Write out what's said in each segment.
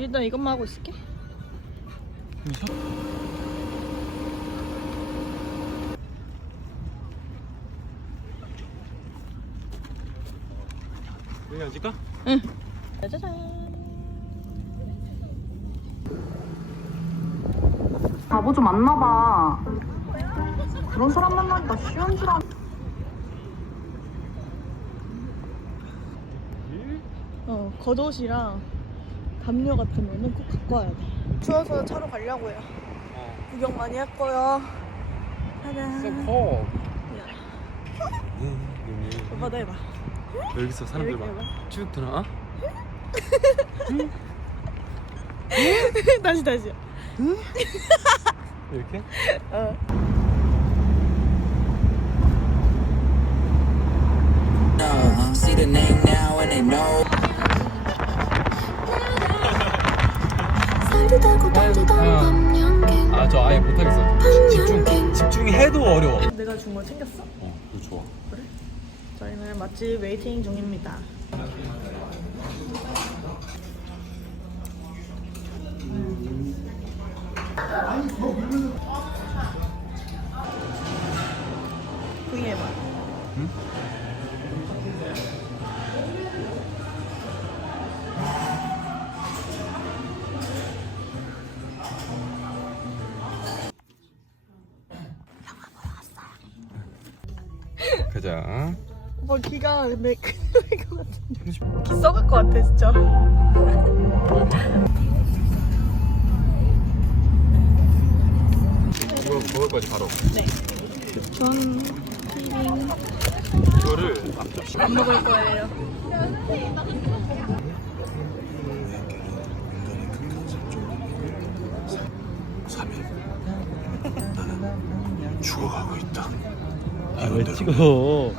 일단 이것만 하고 있을게. 여기 앉을까? 응. 짜자잔. 바보 좀 만나봐. 그런 사람 만나기가 쉬운 줄 아는. 어, 겉옷이랑 담요 같은 거는 꼭 갖고 와야 돼. 추워서 차로 가려고요. 어. 구경 많이 할 거야. 짜잔. 커. 야, 네, 오빠도 해봐. 여기서 사람들 이렇게 막쭉 들어와. 다시 다시. 이렇게? 어. 아 저 아예 못하겠어. 집중 집중해도 어려워. 내가 준 거 챙겼어? 어, 이거 좋아. 저희는 맛집 웨이팅 중입니다. 구이해봐. 가자. 오빠 귀가 근데 큰일 것 같은데. 귀 썩을 것 같아 진짜. 이거 먹을 거지 바로. 네. 전 튀김 이거를. 안 먹을 거예요. 죽어가고 있다. 아왜 찍어?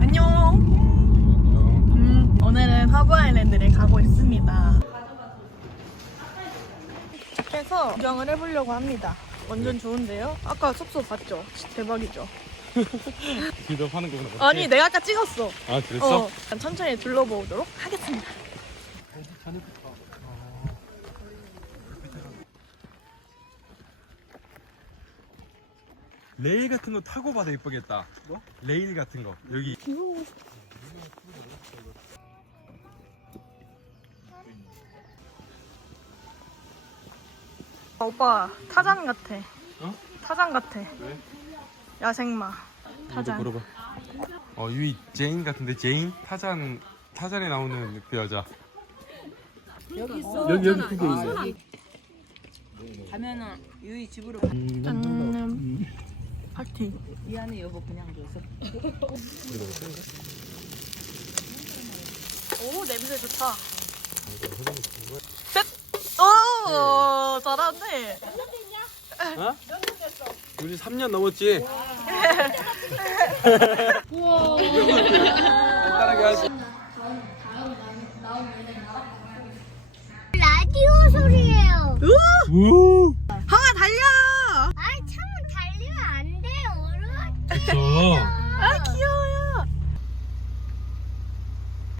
안녕. 음, 오늘은 하브 아일랜드를 가고 있습니다. 그래서 구경을 해보려고 합니다. 완전 좋은데요? 아까 숙소 봤죠? 대박이죠? 이거 파는 거구나. 아니 내가 아까 찍었어. 아 그랬어? 어, 천천히 둘러보도록 하겠습니다. 레일 같은 거 타고 봐도 예쁘겠다. 뭐? 레일 같은 거 여기. 아, 오빠 타잔 같아. 어? 타잔 같아. 왜? 야생마. 타잔. 물어봐. 어 유이 제인 같은데 제인 타잔 타잔에 나오는 그 여자. 여기 있어. 여기 여기 크게 있네. 가면은 유이 집으로 짠. 파티. 이 안에 여보 그냥 줘서. 오 냄새 좋다. 셋. 오 잘하네. 어? 우리 3년 넘었지. 우와. 간단하게 하지. 라디오 소리예요. 우. 하가 달려. 아이 차면 달리면 안 돼요. 어른. 됐어.